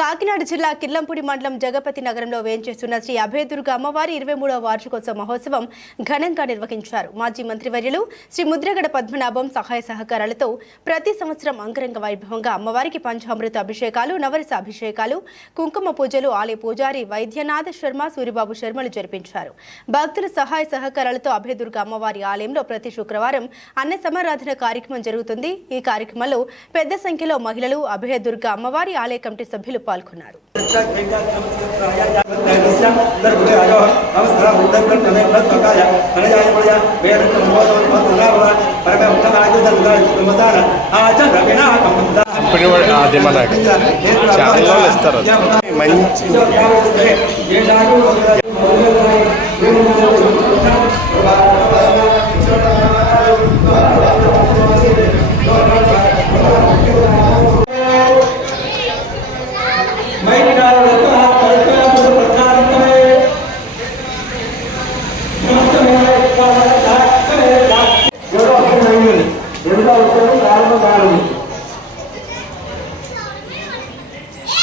కాకినాడ జిల్లా కిల్లంపూడి మండలం జగపతి నగరంలో వేంచేస్తున్న శ్రీ అభయదుర్గ అమ్మవారి ఇరవై మూడవ వార్షికోత్సవ మహోత్సవం ఘనంగా నిర్వహించారు. మాజీ మంత్రివర్యులు శ్రీ ముద్రగడ పద్మనాభం సహాయ సహకారాలతో ప్రతి సంవత్సరం అంగరంగ వైభవంగా అమ్మవారికి పంచామృత అభిషేకాలు నవరస అభిషేకాలు కుంకుమ పూజలు ఆలయ పూజారి వైద్యనాథ శర్మ సూరిబాబు శర్మలు జరిపించారు. భక్తుల సహాయ సహకారాలతో అభయదుర్గ అమ్మవారి ఆలయంలో ప్రతి శుక్రవారం అన్న సమారాధన కార్యక్రమం జరుగుతుంది. ఈ కార్యక్రమంలో పెద్ద సంఖ్యలో మహిళలు అభయదుర్గ అమ్మవారి ఆలయ కమిటీ సభ్యులు పాల్గొన్నారు ఇప్పుడు కూడా అది మన ఛానల్లో ఇస్తారు. మంచి